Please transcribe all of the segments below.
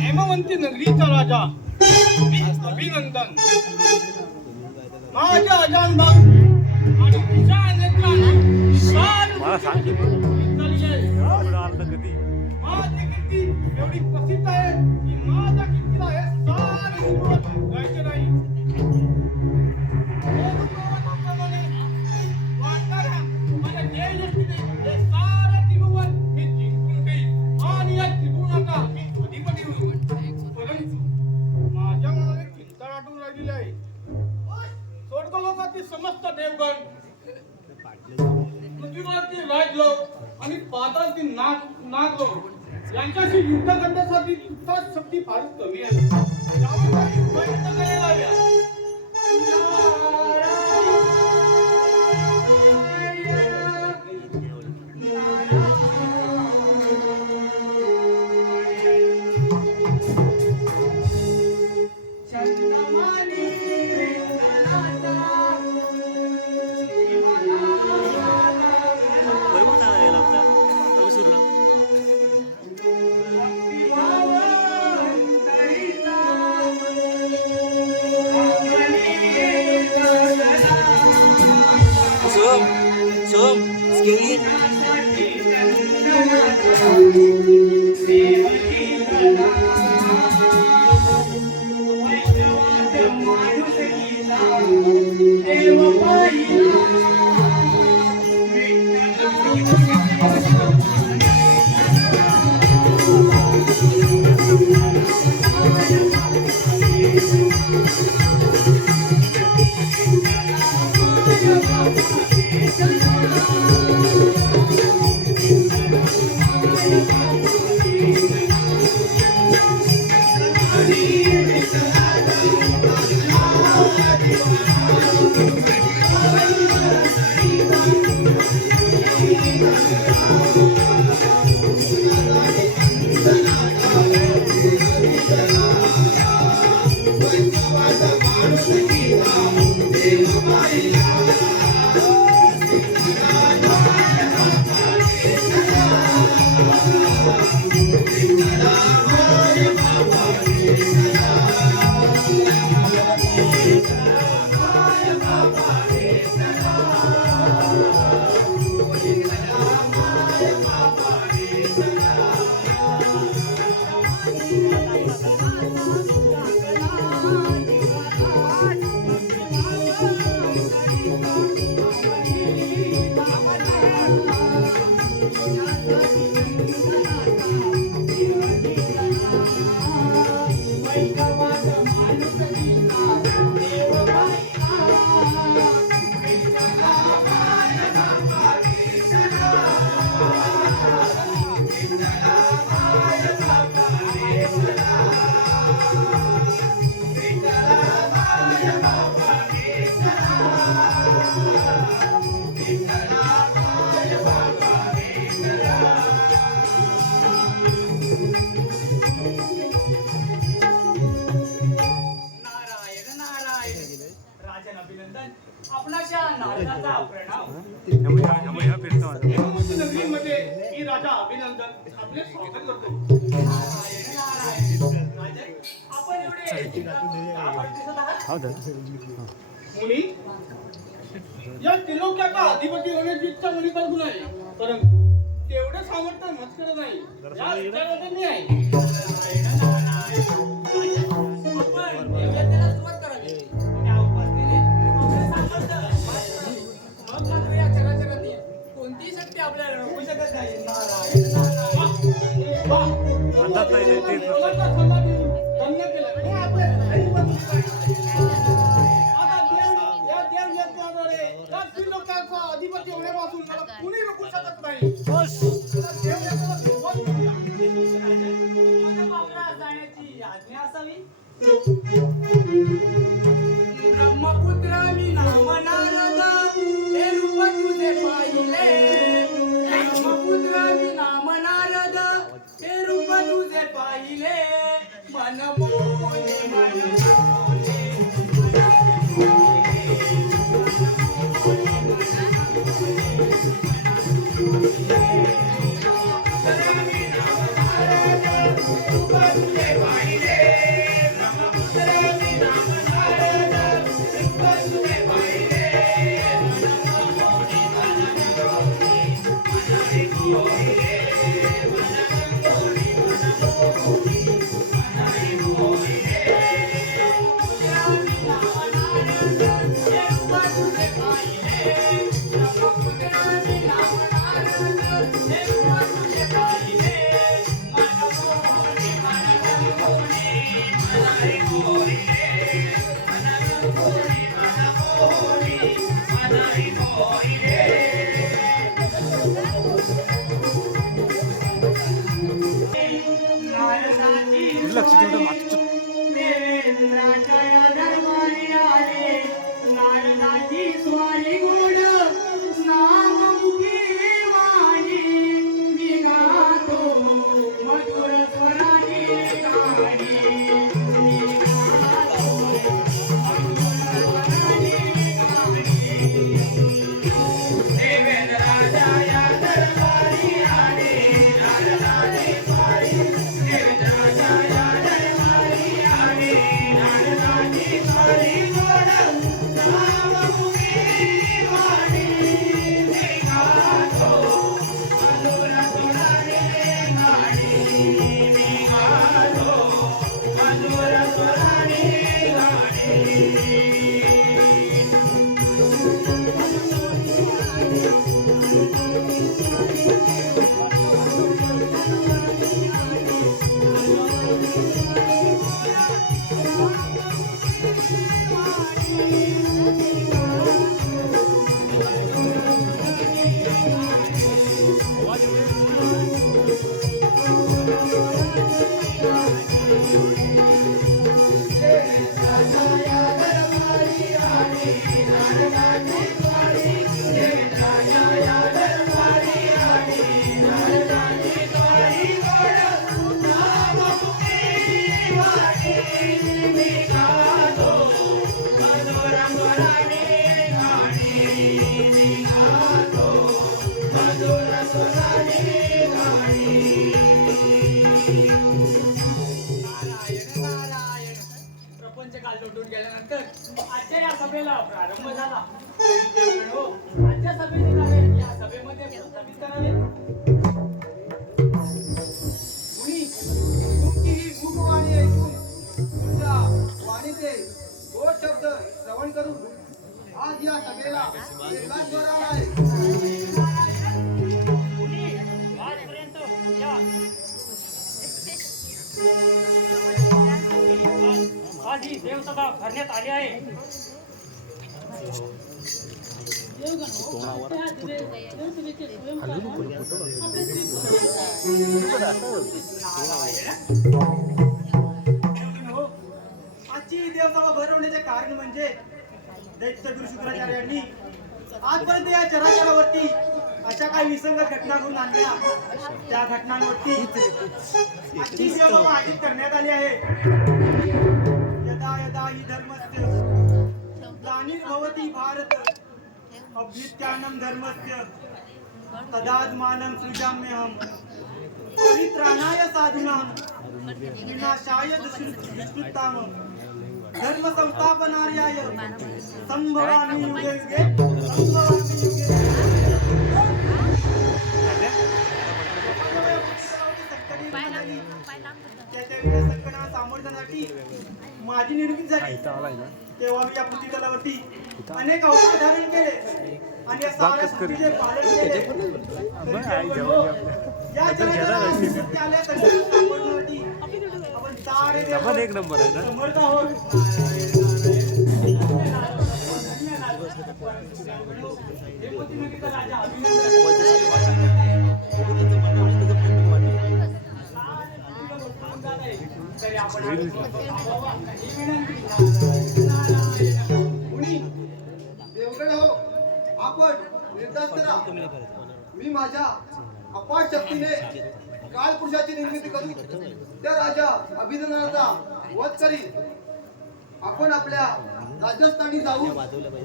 हेमवंती नगरीचा राजा अभिनंदन. माझ्या अजान भाऊ आणि विशाल नेत्राने मला सांग माझी कीर्ती एवढी प्रसिद्ध आहे की माझ्या कीर्तीला हे सारे व्हायचे नाही. वाटणाऱ्या माझ्या जययष्टीने हे सारे त्रिभुवन मी जिंकून घेईन आणि या त्रिभुवनाचा मी अधिपती होईल. परंतु माझ्या मनाने चिंता वाटून राहिलेली आहे. स्वर्गलोकातील समस्त देवगण, पृथ्वीवरती राजलोक आणि पाताळातील नागलोक यांच्याशी युद्ध करण्यासाठी तुझी शक्ती फारच कमी आहे. त्यावर काही उपाय करायला हव्या. मुनी, या त्रिलोक्याचा अधिपती होण्याची इच्छा मुली बाजूला आहे, परंतु तेवढं सामर्थ्य मस्कर नाही. या विचाराने मी आहे. आपल्याला नको शकत नाही. नारायण नारायण वा. अंदाज नाही ते बोलायचा सल्ला देऊन धन्य केलं. आणि आपण घरी बसलो काय? आता या देव यज्ञाद्वारे या त्रिलोकाचा अधिपती होण्यापासून मला कुणी रोखू शकत नाही. आता देव यज्ञाला सुरुवात करूया. माझ्या बापरा जाण्याची आज्ञा असावी. ब्रह्मपुत्र मी नाम नारद हे रूप तुझे पाहिले. ब्रह्मपुत्र मी नाम नारद हे रूप तुझे पाहिले. मन मोहने मन मोहने लक्ष ठेवलं मागचं नारदाची स्वारी गोड नाम मुखी वाणी मी गातो मधुर स्वराची गाणी. मी गातो मधुर स्वराची गाणी. देवेंद्र राजा या दरबारी आले. नारदाची स्वारी देवेंद्र राजा या दरबारी आले. नारदाची स्वारी गोड नाम मुखी वाणी मी गातो मधुर स्वराची गाणी. मी गातो मधुर स्वराची गाणी. प्रपंचकाल लोटून गेल्यानंतर आजच्या या सभेला प्रारंभ झाला. हो, आजच्या सभेचे कार्य या सभेमध्ये प्रस्थापित करावे. मुनी, तुमची ही मूकवाणी ऐकून तुमच्या वाणीचे गोड शब्द श्रवण करून आज या सभेला वेगळाच वर आला आहे. मुनी, आजपर्यंत या आज ही देवसभा भरण्यात आली आहे. आजची देवसभा भरवण्याचे कारण म्हणजे दैत्यगुरु शुक्राचार्यांनी आजपर्यंत या चराचरावरती अशा काही विसंगत घटना घडून आणल्या. त्या घटनांवरती आजची देवसभा आयोजित करण्यात आली आहे. यदा यदा हि धर्मस्य ग्लानिर्भवति भारत अभ्युत्थानं धर्मस्य तदात्मानं सृजाम्यहम् परित्राणाय साधूनां विनाशाय दुष्कृताम् धर्म संस्थापनार्याय संभवामि युगे युगे संभवामि युगे. त्या संकटाला सामोरं जाण्यासाठी माझी निर्मिती झाली. तेव्हा मी या पृथ्वी तलावरती अनेक अवतार धारण केले आणि या साऱ्या बाकच करी. संधीचे पालन केले. बरं, आई जवळ घे आपल्या. या आता जगाच्या घेणार आहे. विमुक्ती आल्या तशी सापडण्यासाठी आपण सारे देव आपण एक नंबर आहे ना. समर्थ आहोत. देवपूतीनगरीचा राजा तरी आपण ही विनंती. मुनी देवगण हो, आपण निर्धास्त राहा. मी माझ्या अपार शक्तीने काळपुरुषाची निर्मिती करू त्या राजा अभिनंदनाचा वध करील. आपण आपल्या राजस्थानी जाऊन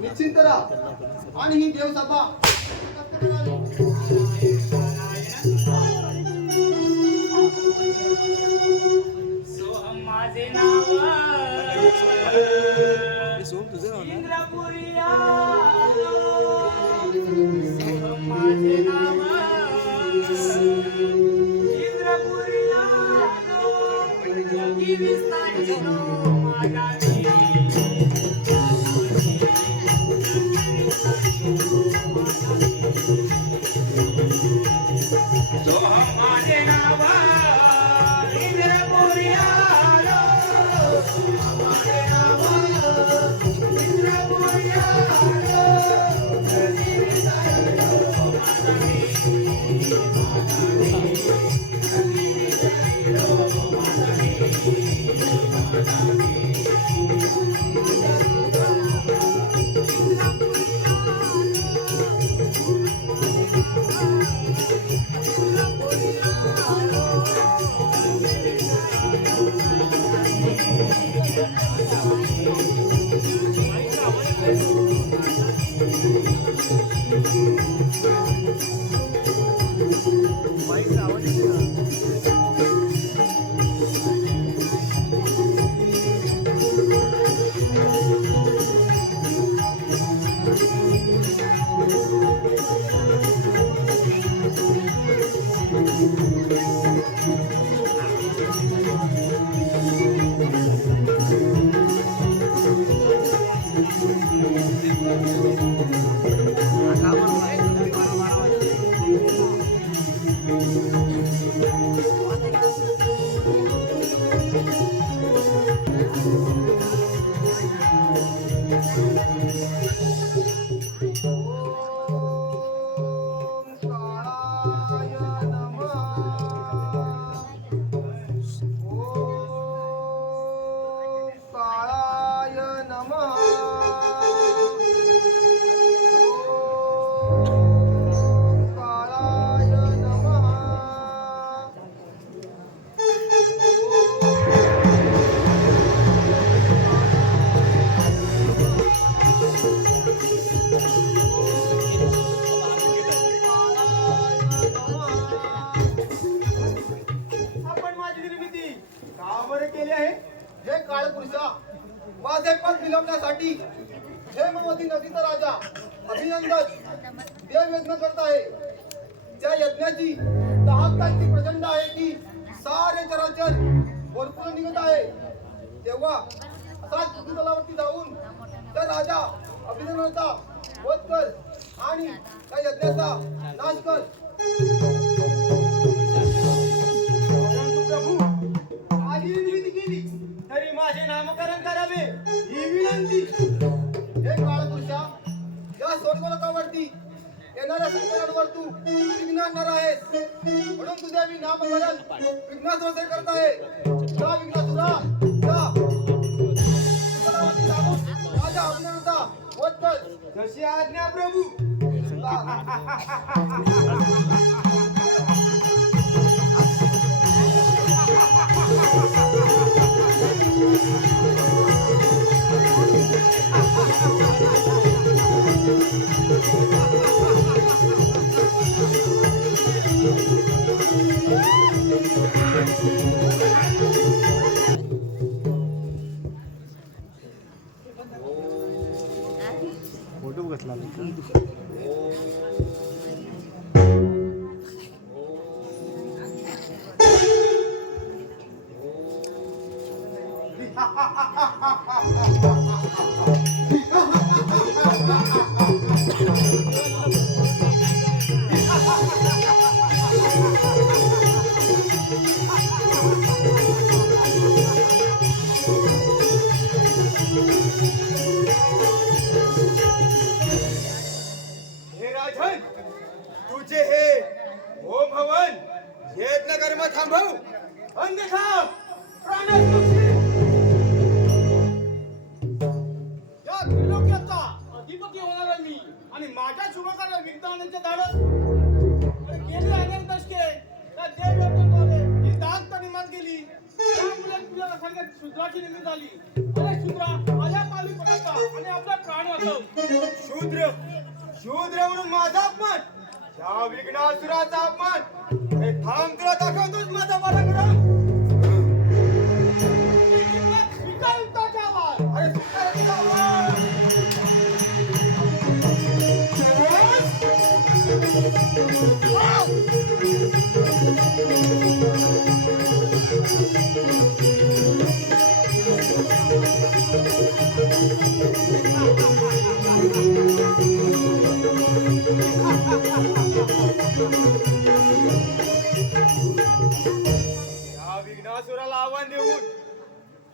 निश्चिंत राहा आणि ही देवसभा निर्धास्त करावी. सोहम माझे नाव इंद्रपुरी सोहम माझे नाव इंद्रपुरी जगी विस्तारिलो माझा सोहम माझे नाव इंद्रपुरी आलो माझे नाव इंद्रपुरी आलो जगी विस्तारिलो माझे पद मिळवण्यासाठी हेमवती नदीचा राजा अभिनंदन देव यज्ञ करत आहे. त्या यज्ञाची दाहकता प्रचंड आहे की सारे चराचर भरपूर निघत आहे. तेव्हा असाच पृथ्वीतलावरती जाऊन त्या राजा अभिनंदनाचा वध कर आणि त्या यज्ञाचा नाश कर. प्रभू आधी विनंती केली तरी माझे नामकरण करावे ही विनंती. हे काळपुरुषा, या स्वर्गलोकावरती येणाऱ्या संकटांवर तू विघ्न आणणार आहेस, म्हणून तुझे मी नामकरण विघ्नासुर करत आहे. जा विघ्नासुरा, जा. राजा अभिनंदनाचा वध कर. जशी आज्ञा प्रभू. फोटो कसला Ha ha ha ha ha ha! Rajan तुझे हे ओम हवन यज्ञ कर्म थांबव अन्यथा प्राणास बक्षी. या त्रिलोक्याचा अधिपती होणार आहे मी आणि माझ्या शुभकार्य विघ्न आणण्याचे धाडस गेली अनेक दशके त्या देव यज्ञाद्वारे ही दास तनिमात गेली. त्यामुळे तुझ्या संगत शूद्राची निर्मिती झाली. अरे शूद्रा माझ्या पाली पडायचा आणि आपला प्राण वाचव. शूद्र शूद्र म्हणून माझा अपमान या विघ्नासुराचा अपमान हे थांब तुला दाखवतोच माझा पराक्रम. स्वीकार युद्धाचा आवाज. अरे सुंदर आवाज. या विघ्नासुराला आव्हान देऊन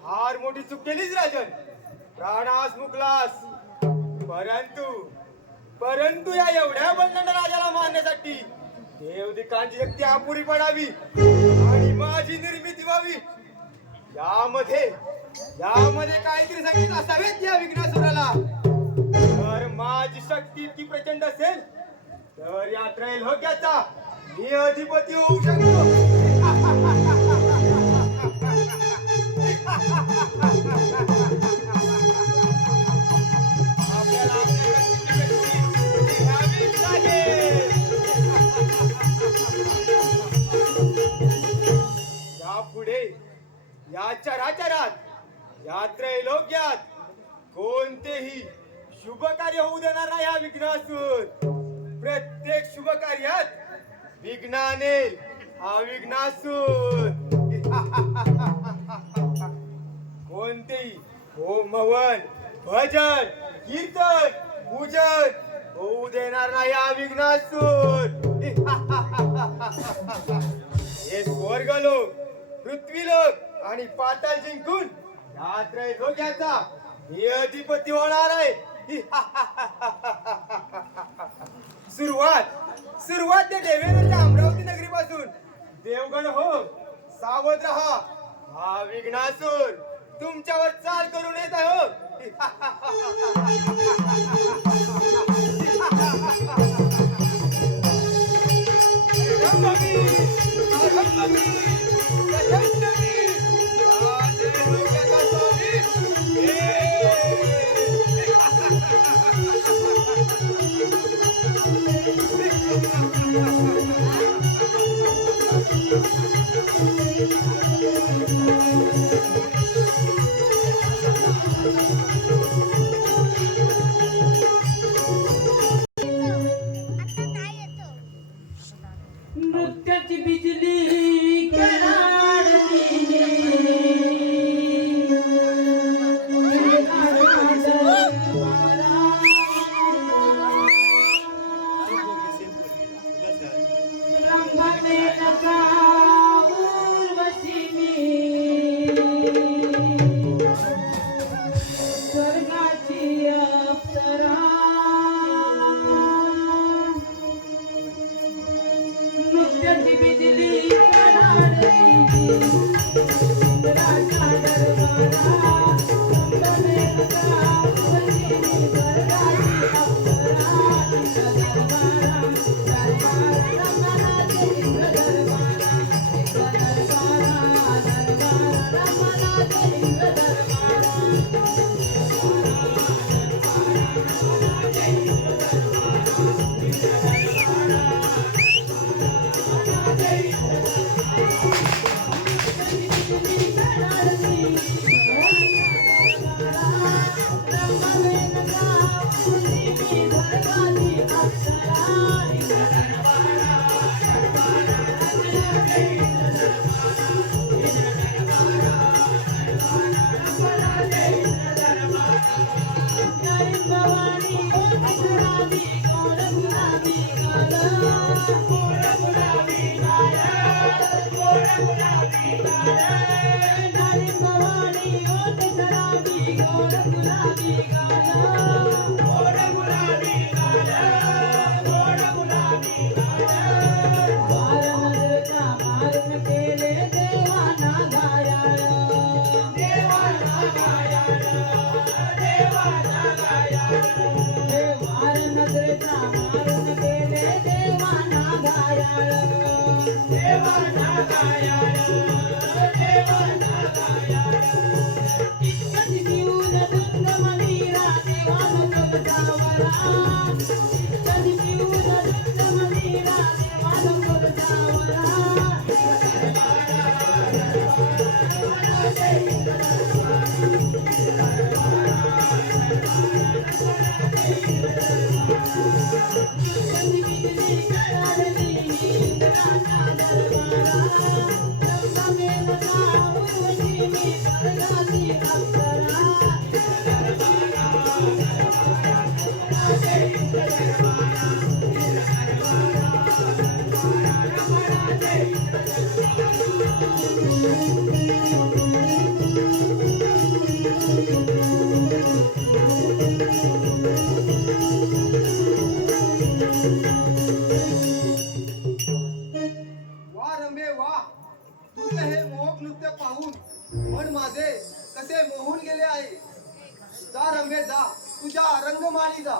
फार मोठी चूक केलीच राजन. प्राणास मुकलास परंतु या एवढ्या बंडण राजाला मारण्यासाठी देवदिकांची शक्ती अपुरी पडावी आणि माझी निर्मिती व्हावी. यामध्ये काहीतरी संगीत असावेत या विघ्नासुराला. तर माझी शक्ती इतकी प्रचंड असेल तर या त्रैलोक्याचा मी अधिपती होऊ शकतो. आपल्याला आपल्या शक्तीची घ्यावीच लागेल. यापुढे या चराचरात या त्रैलोक्यात कोणतेही शुभ कार्य होऊ देणार नाही हा विघ्नासुर. प्रत्येक शुभ कार्यात विघ्नाने हा विघ्नासुर. कोणतेही होम हवन भजन कीर्तन पूजन होऊ देणार नाही हा विघ्नासुर. हे स्वर्गलोक पृथ्वीलोक आणि पाताळ जिंकून या त्रैलोक्याचा मी अधिपती होणार आहे. सुरुवात त्या देवेंद्रच्या अमरावती नगरीपासून. देवगण हो सावध रहा. हा विघ्नासुर तुमच्यावर चाल करून येत आहे. वा रंबे वा, तुझे हे मोहक नृत्य पाहून मन माझे कसे मोहून गेले आहे. जा रंबे जा, तुझ्या रंगमाळी जा.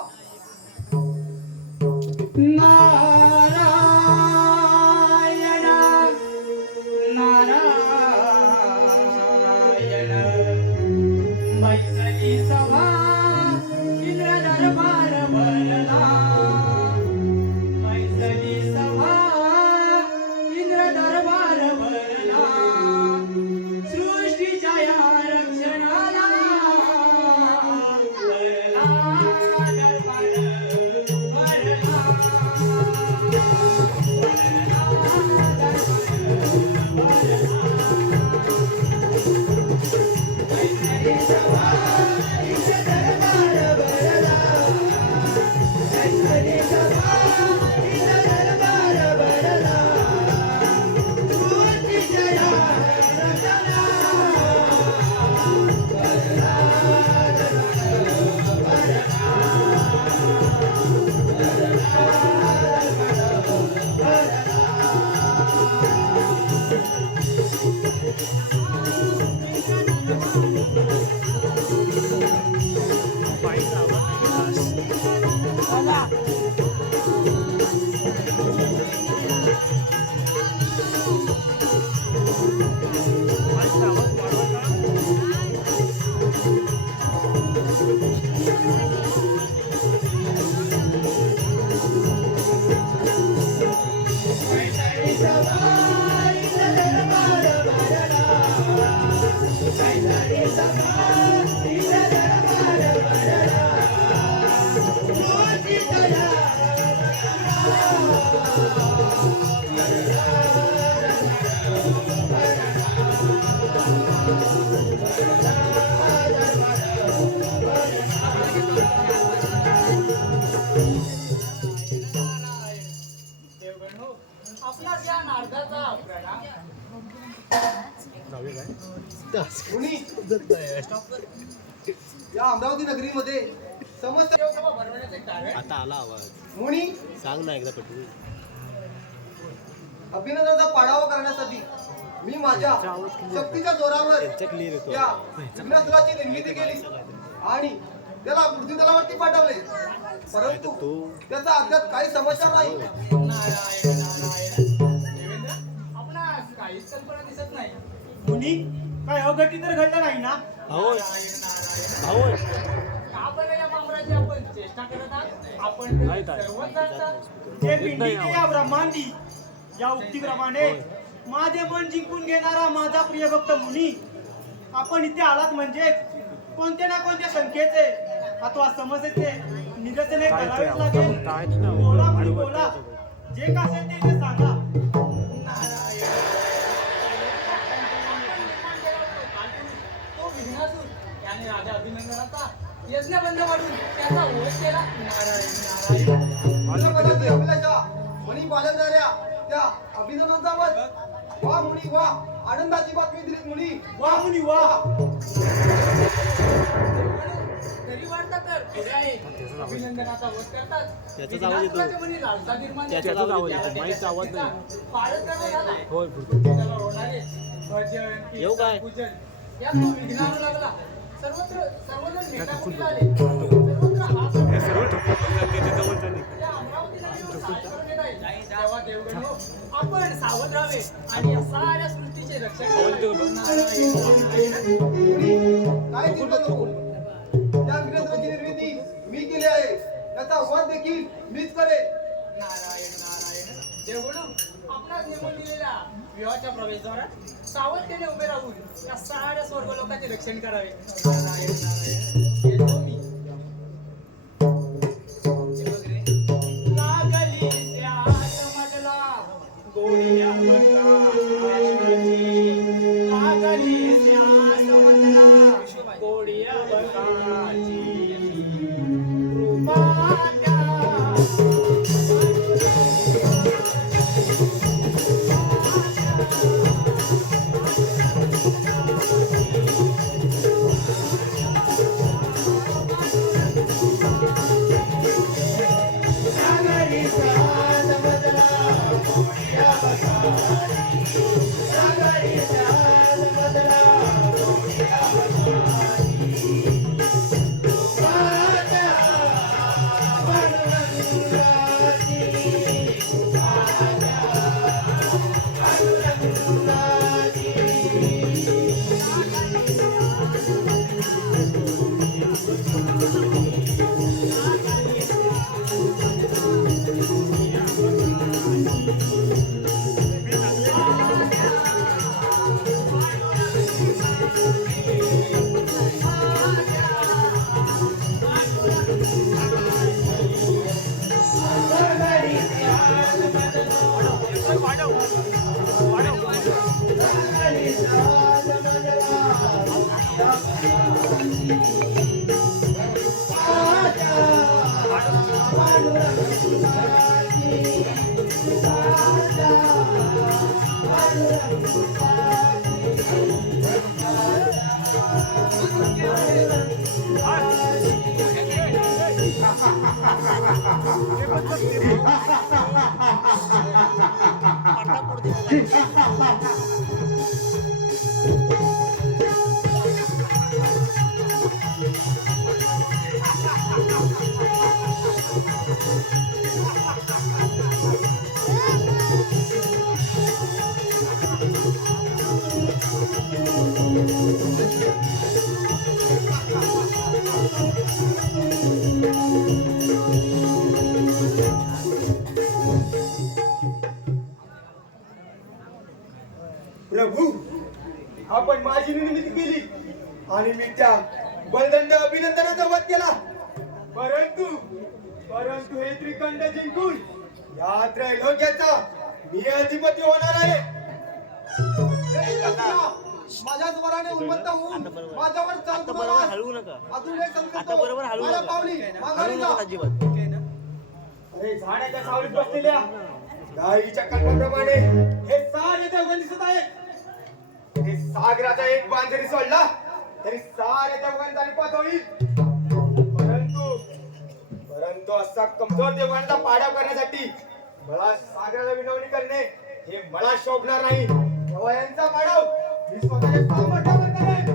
नारायण नारायण बैसली सभा इंद्र दरबार भरला बैसली सभा इंद्र दरबार भरला सृष्टीच्या या रक्षणाला भरला दरबार भरला पायीचा आवाज पायीचा आवाज वाढवा. देवगण हो, आपला या नारदाचा प्रणाम. जाऊया काय? मुनी, या अमरावती नगरीमध्ये समस्त देवसभा भरवण्याचे कारण आता आला आवाज. मुनी सांग ना एकदा पटवून. अभिनंदनाचा पाडावा करण्यासाठी मी माझ्या शक्तीच्या जोरावर त्यांचा क्लिअर येतो. त्या विघ्नसुराची निर्मिती केली आणि त्याला पृथ्वीतलावरती पाठवले, परंतु त्याचा अद्याप काही समाचार नाही. नारायण नारायण. देवेंद्र, आपणास काहीच कल्पना दिसत नाही. मुनी, काय अघटित तर घडलं नाही ना? भाऊ नारायण नारायण. भाऊ का बरं या मामराची आपण चेष्टा करत आहात? आपण तर नाही ताई. सर्वच जाणता. जे पिंडी ते या ब्रह्मांडी, या उक्तीप्रमाणे माझे मन जिंकून घेणारा माझा प्रिय भक्त मुनी, आपण इथे आलात म्हणजे कोणत्या ना कोणत्या संख्येचे अथवा समस्येचे निरसने करावेच लागेल. बोला मुनी बोला, जे का असेल ते इथे सांगा. तो विघ्नासूर याने राजा अभिनंदनाचा यज्ञबंध वाढून त्याचा वध केला. नारायण नारायण. जगपदाची अभिलाषा मणी पालवणाऱ्या त्या अभिनंदनाचा वध. वा मुनी वा, आनंदाची बातमी दिलीत मुनी. वा मुनी वा. घरी वाढता तर पुढे आहे. अभिनंदनाचा वध करतात. त्याचाच आवाज येतो. विघ्नासुराचे मनी लालसा निर्माण त्याचाच झाली. आवाज त्याला येतो. माईचा आवाज नाही. त्याच्या पाळत करणं झाला. होय त्याला रोवणारे भजन, येऊ काय? कीर्तन, पूजन यात तो विघ्न आणू लागला. सर्वजण मेटाकुटीला आले. सर्वत्र हात हे सर्व ठोकतात. त्याच्या जवळचा नाही. या अमरावती नगरीवर काय करून येत आहे? तेव्हा देवगणो, आपण सावध राहावे आणि या साऱ्या सृष्टीचे रक्षण करावे. नारायण नारायण. काय चिंता नको. त्या वीरेंद्राची निर्मिती मी केली आहे. त्याचा वध देखील मीच करेन. नारायण नारायण. देवगणो, आपणास नेमून दिलेल्या विवाहाच्या प्रवेशद्वारात सावधतेने उभे राहून या साऱ्या स्वर्ग लोकांचे रक्षण करावे. नारायण नारायण. येतो मी. लागली त्यात मधला गोडिया बंगाची. लागली त्यात मधला गोडिया बंगाची. कृपात्या प्रभू, आपण माझी निर्मिती केली आणि मी त्या बलदंड अभिनंदनाचा वध केला. परंतु हे त्रिकंड जिंकून या त्रैलोक्याचा मी अधिपती होणार आहे. हे इंद्रसेना, माझ्या स्वराने उन्मत्त होऊन माझ्यावर चाल आता बरोबर हलवू नका. अजून एक संकेत आता बरोबर हलवू माझ्या नका. पावली माघारी हलवू जा. नका अजिबात. अरे झाडाच्या सावलीत बसलेल्या गायीच्या कल्पाप्रमाणे हे सारे देवगण दिसत आहेत. हे सागराचा एक बांध जरी सोडला तरी सारे देवगणांचा निपात होईल. परंतु असा कमजोर देवगणांचा पाडाव करण्यासाठी मला सागराला विनवणी करणे हे मला शोभणार नाही. तेव्हा यांचा पाडाव मी स्वतःच्या सामर्थ्यावर करेन.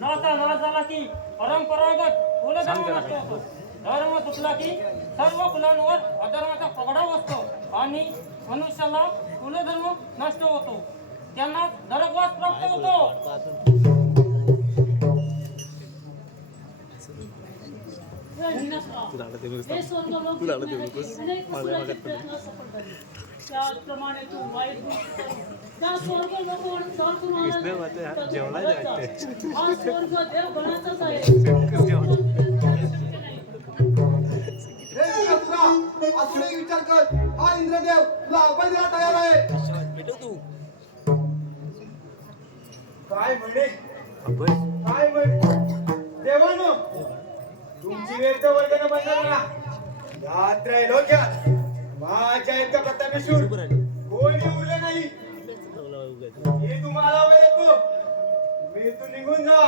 नाचा झाला की परंपरागत कुलधर्म नष्ट होतो. धर्म तुटला की सर्व कुलांवर अधर्माचा पगडा बसतो आणि मनुष्याला कुलधर्म नष्ट होतो. त्यांना नरकवास प्राप्त होतो. हे स्वर्ग लोक अनेक कुलाचे प्रयत्न सफल झाले. त्याचप्रमाणे तू वाईट गोष्ट करून त्या स्वर्ग लोकांवर जर तुम्हाला हा स्वर्ग देव गणाचाच आहे. हे इंद्रसेना, अजून एक विचार कर. हा इंद्रदेव तुला अभय द्यायला तयार आहे. काय म्हणे काय म्हणे देवानो, तुमची वेळ तर वर्गाने बनणार ना. या त्रैलोक्यात माझ्या इतका प्रतापेश्वर कोणी उरलं नाही. हे तुम्हाला येतो, मी इथून निघून जा.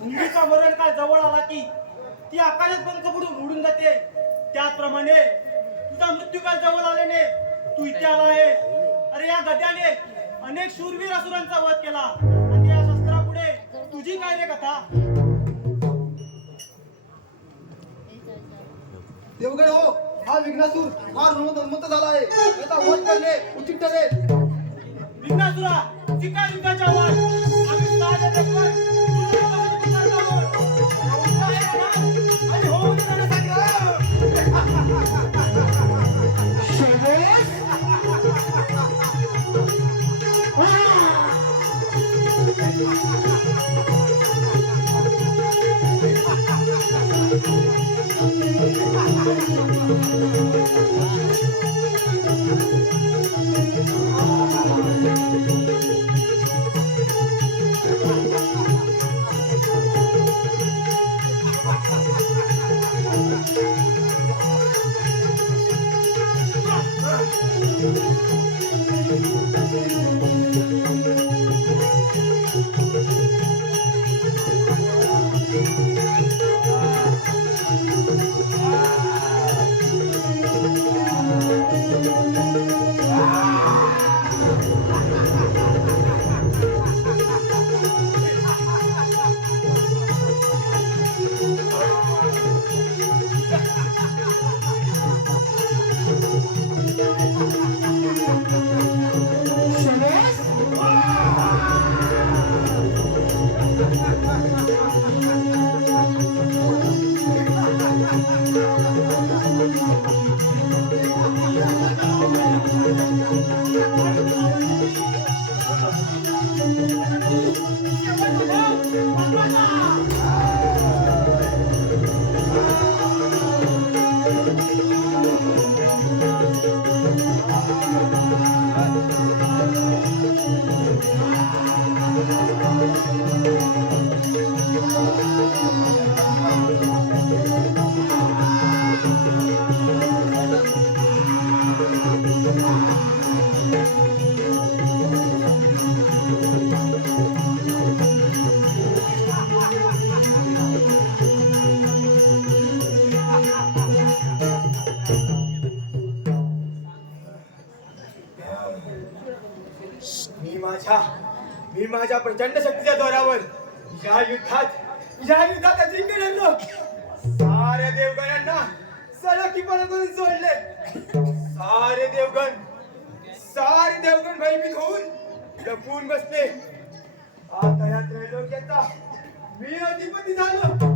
मुंगीचा मरण काळ जवळ आला की ती आकाशात पंख बुडून उडून जाते. त्याचप्रमाणे तुझा मृत्यूकाळ जवळ आल्याने तू इथे आला आहे. अरे या गद्याने अनेक शूरवीर असुरांचा वध केला आणि या शस्त्रापुढे तुझी काय रे कथा. देवगण हो, हा विघ्नासूर फार उन्मत्त झाला आहे. याचा वध करणे उचित ठरेल. विघ्नासुरा शिका युद्धाच्या वर आम्ही सारे देवगण आणि होऊन मी माझ्या प्रचंड शक्तीच्या जोरावर या युद्धात अजिंक्य ठरलो. सारे देवगणांना सलकीपणा करून सोडले. सारे देवगण भयभीत होऊन लपून बसले. आता या त्रैलोक्याचा मी अधिपती झालो.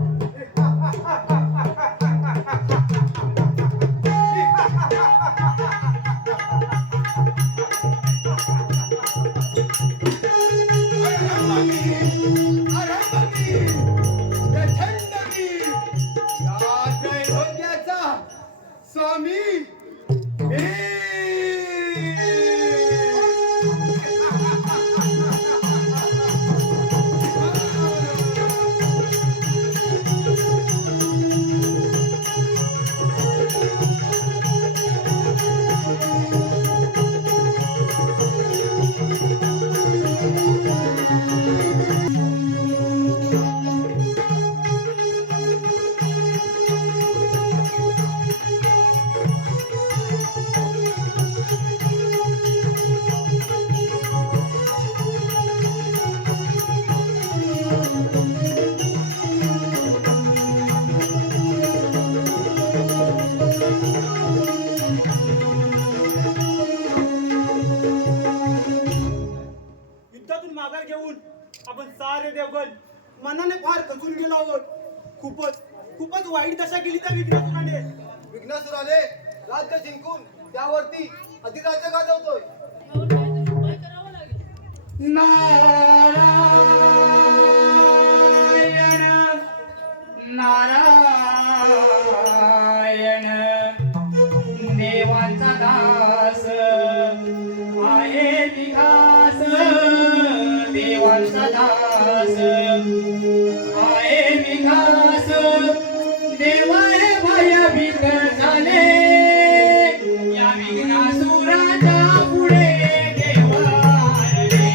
स्वामी आपण सारे देवगण मनाने फार खचून गेलो आहोत. खूपच वाईट दशा केली त्या विघ्नासुराने. विघ्नासुराने राज्य जिंकून त्यावरती अधिराज्य गाजवतोय. काय करावं लागेल? नारायण देवांचा दास आहे विकास. देवांचा दास आहे विकास. देवाने भयभीत झाले या विघ्नासुराच्या पुढे. देव आले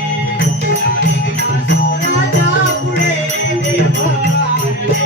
या विघ्नासुराच्या पुढे. देव आले.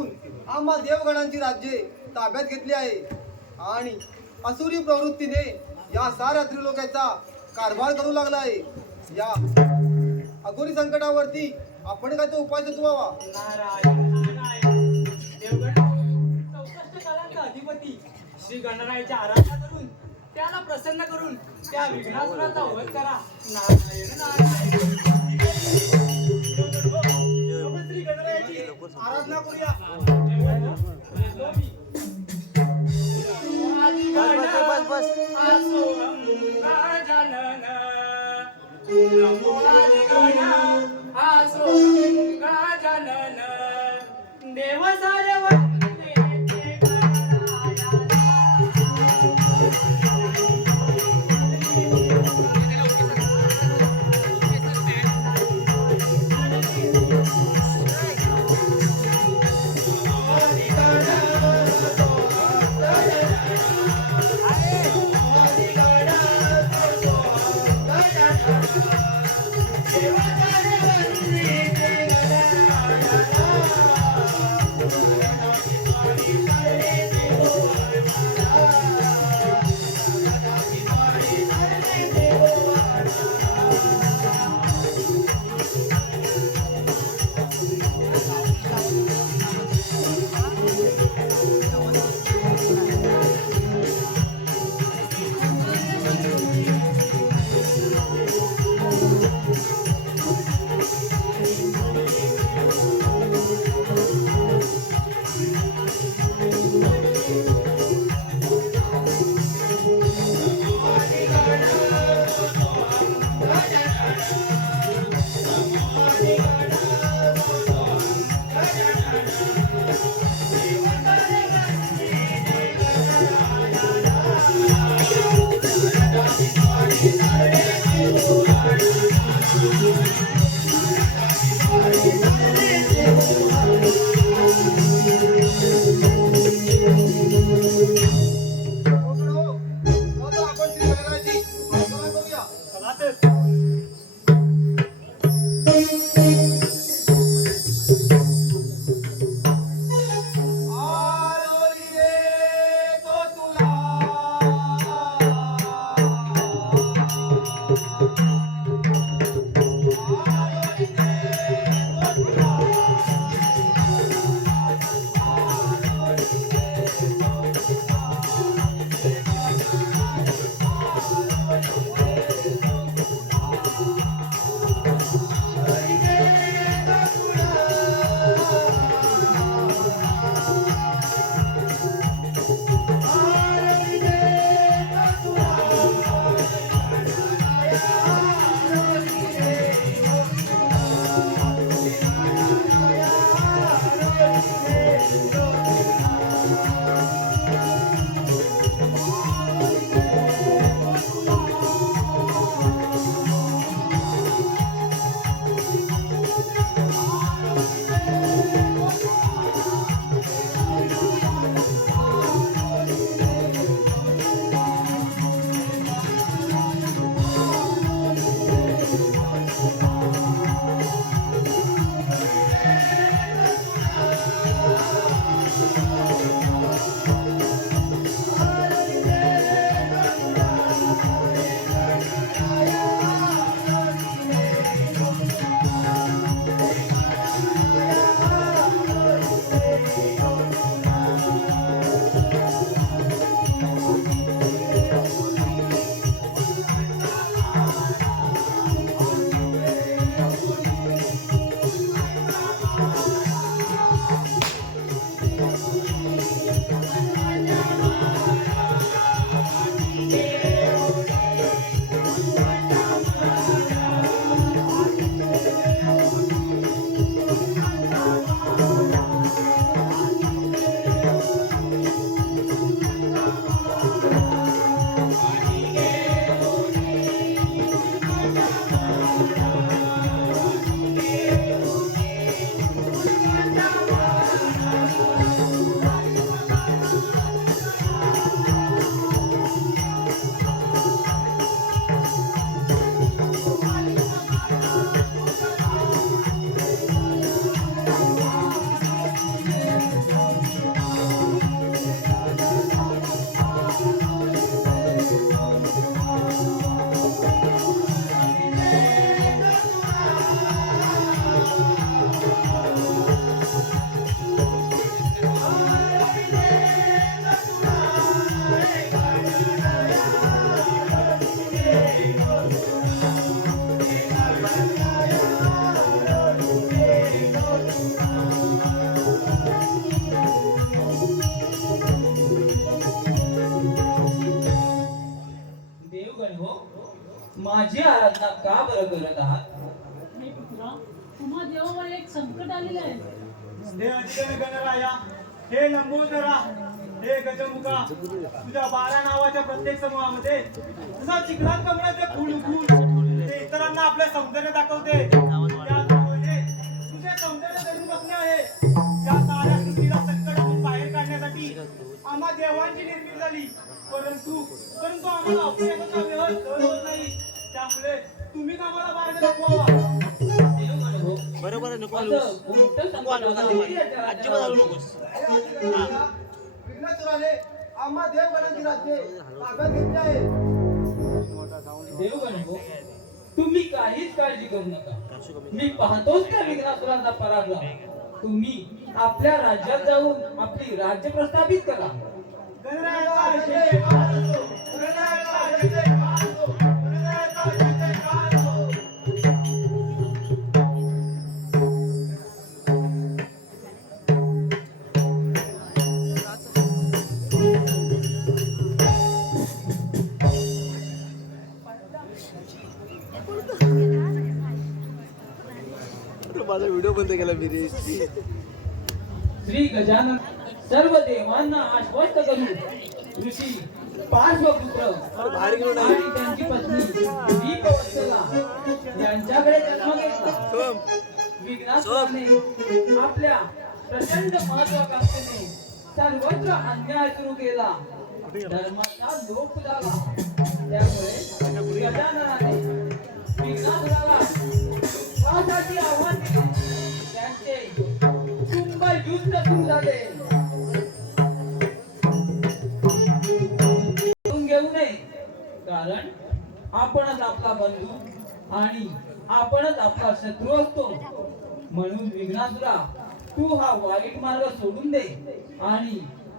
घेऊन आम्हा देवगणांची राज्ये ताब्यात घेतली आहे आणि असुरी प्रवृत्तीने या साऱ्या त्रिलोकाचा कारभार करू लागला आहे. या अघोरी संकटावरती आपण काय तो उपाय सुचवावा. नारायण नारायण. देवगण 64 कालांचा अधिपती श्री गणरायाची आराधना करून त्याला प्रसन्न करून त्या विघ्नासुराचा वध करा. नारायण नारायण. आपण श्री गणरायाची आराधना करूया. देव सारे माझी आराधना का बरं करत आहात? हे पुत्रा, तुम्हा देवावर एक संकट आलेलं आहे. हे अधिकारी गणराया, हे लंबोदरा, हे गजमुखा, तुझ्या 12 नावाच्या प्रत्येक समूहामध्ये तुझा चिखलात कमळाचे फुल ते इतरांना आपले सौंदर्य दाखवते. त्याचप्रमाणे तुझे सौंदर्य धरून बसले आहे. या साऱ्या सृष्टीला संकटातून बाहेर काढण्यासाठी आम्हा देवांची निर्मिती झाली. परंतु आम्हाला अपयशाचा व्यवहार सहन होत नाही. त्यामुळे तुम्हीच आम्हाला मार्ग दाखवावा. बरोबर नको असं कोणतं संकट आलं याच्या राज्यावर? विघ्नेश्वराने आम्हा देवगणांची राज्ये ताब्यात घेतली आहे. देवगण हो, तुम्ही काहीच काळजी करू नका. मी पाहतोच त्या विघ्नासुरांचा पराक्रम. तुम्ही आपल्या राज्यात जाऊन आपली राज्य प्रस्थापित करा. गणरायाचा जय असो, गणरायाचा जय असो, गणरायाचा जय असो. माझा व्हिडिओ बंद केला मी रे. श्री गजानन सर्व देवांना आश्वस्त करून ऋषी पार्श्वपुत्र बाहेर घेऊन आणि त्यांची पत्नी दीपवत्सला यांच्याकडे जन्म घेतला. विघ्नासुराने आपल्या प्रचंड महत्वाकांक्षेने सर्वत्र अन्याय सुरू केला. धर्माचा लोप झाला. त्यामुळे गजाननाने विघ्नासुराला युद्धासाठी आव्हान दिले. त्यांचे कुंभ युद्ध सुरू झाले. घेऊ नये, कारण आपणच आपला बंधू आणि आपणच आपला शत्रू असतो. म्हणून विघ्नासुरा, तू हा वाईट मार्ग सोडून दे आणि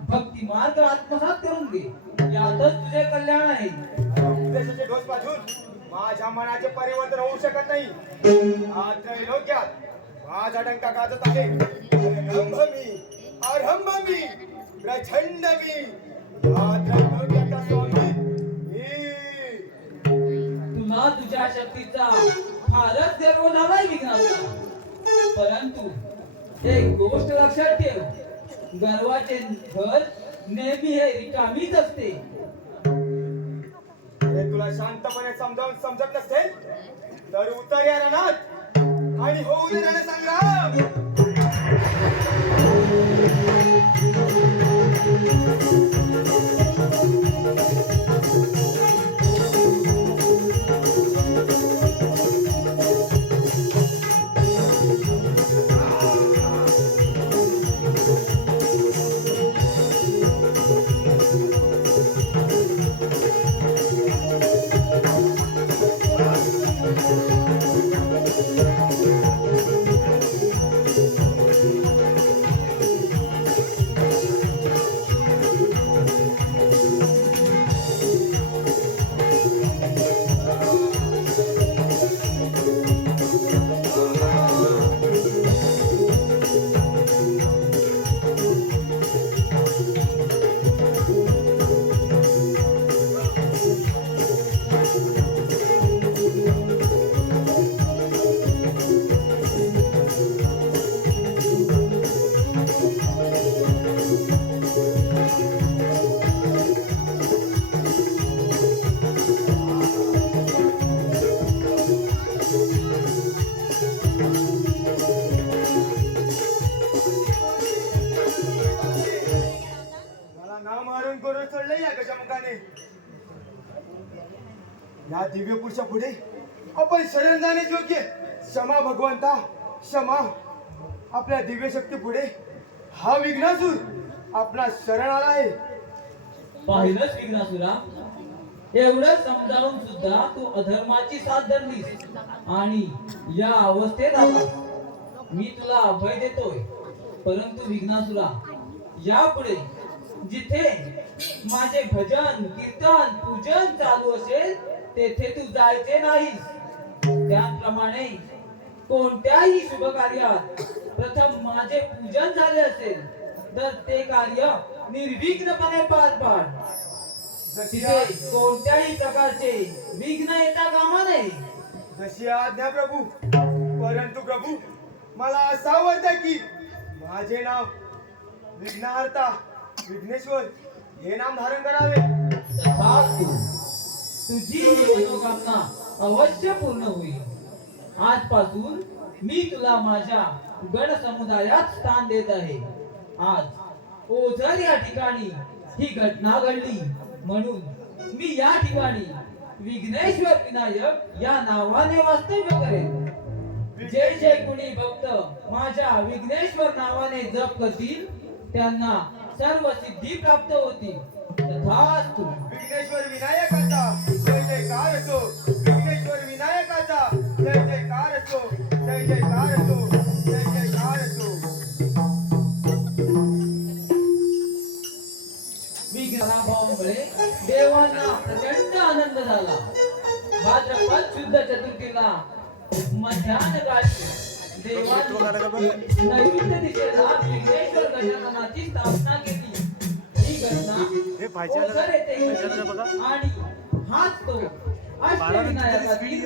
भक्ती मार्ग आत्मसात करून घे. यातच तुझे कल्याण आहे. देशाचे ढोस वाजून माझ्या मनाचे परिवर्तन होऊ शकत नाही. आज त्रैलोक्यात माझा डंका गाजत आहे. रंभ मी, आरंभ मी, प्रचंड मी, या त्रैलोक्याचा स्वामी मी. तुला तुझ्या शक्तीचा फारच गर्व झालाय विघ्नासुरा. परंतु एक गोष्ट लक्षात ठेव, गर्वाचे घर नेहमी हे रिकामीच असते. हे तुला शांतपणे समजावून समजत नसेल तर उतर या रणात आणि होऊ दे रणसंग्राम. या दिव्य पुरुषा पुढे आपण शरण जाणे योग्य. क्षमा भगवंता, क्षमा. आपल्या दिव्य शक्ती पुढे हा विघ्नासूर आपला शरण आला आहे. पाहिलंच विघ्नासुरा, एवढं समजावून सुद्धा तू अधर्माची साथ धरलीस आणि या अवस्थेत आलास. मी तुला अभय देतोय, परंतु विघ्नासुरा, यापुढे जिथे माझे भजन, कीर्तन, पूजन चालू असेल तेथे तू जायचे नाहीस. त्याप्रमाणे कोणत्याही शुभ कार्यात प्रथम माझे पूजन झाले असेल तर ते कार्य निर्विघ्नपणे पार पाड. तिथे कोणत्याही प्रकारचे विघ्न येता कामा नये. जशी आज्ञा प्रभू. परंतु प्रभू मला असं आवडतं की माझे नाव विघ्नहर्ता विघ्नेश्वर हे नाम धारण करावे. तथास्तु. तुझी ही मनोकामना अवश्य पूर्ण होईल. आजपासून मी तुला माझ्या गण समुदायात स्थान देत आहे. आज ओझर या ठिकाणी ही घटना घडली म्हणून मी या ठिकाणी विघ्नेश्वर विनायक या नावाने वास्तव्य करेन. जे जे कुणी भक्त माझ्या विघ्नेश्वर नावाने जप करतील त्यांना सर्व सिद्धी प्राप्त होतील. तथास्तु. विघ्नेश्वर विनायकाचा जय जयकार असो. विघ्नेश्वर विनायकाचा जय जयकार असो. जय जयकार असो. जय जयकार असो. विघ्नाभावामुळे देवांना प्रचंड आनंद झाला. भाद्रपद शुद्ध चतुर्थीला मध्यान काळी देवांनी नैऋत्य दिशेला विघ्नेश्वर गजाननाची स्थापना केली. ही घटना ओझर येथे घडली आणि हाच तो अष्टविनायकातील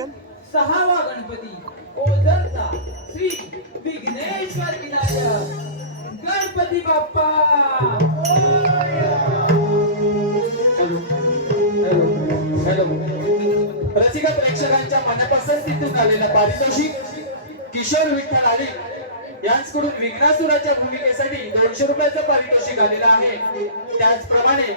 6वा गणपती ओझरचा श्री विघ्नेश्वर विनायक गणपती बाप्पा. रसिक प्रेक्षकांच्या मनपसंतीतून आलेला पारितोषिक किशोर विठ्ठल आले यांच्याकडून विघ्नासुराच्या भूमिकेसाठी 200 रुपयाचं पारितोषिक आलेलं आहे. त्याचप्रमाणे